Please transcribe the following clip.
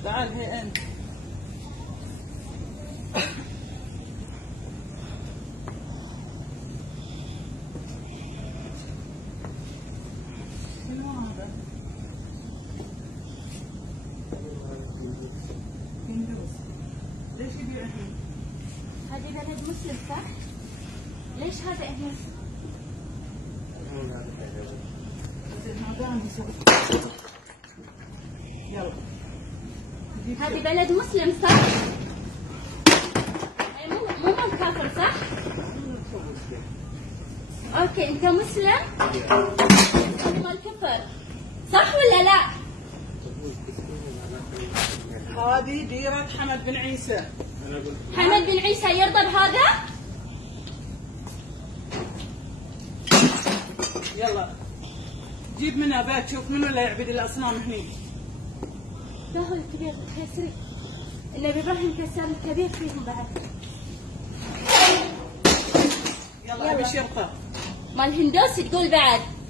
تعال هي انت. شنو هذا؟ هندوس. ليش يبيع هنا؟ هذه بلد مسلم صح؟ ليش هذا هنا؟ يلا. هذه بلد مسلم صح؟ مو كافر صح؟ اوكي انت مسلم؟ هذا مال كفر صح ولا لا؟ هذه ديرة حمد بن عيسى. حمد بن عيسى يرضى بهذا؟ يلا جيب منها بات شوف منو اللي يعبد الاصنام هني. لا هو الكبير كسري. النبي ابراهيم كسر الكبير فيهم بعد. يلا ابي شرطه. مال هندوسي تقول بعد.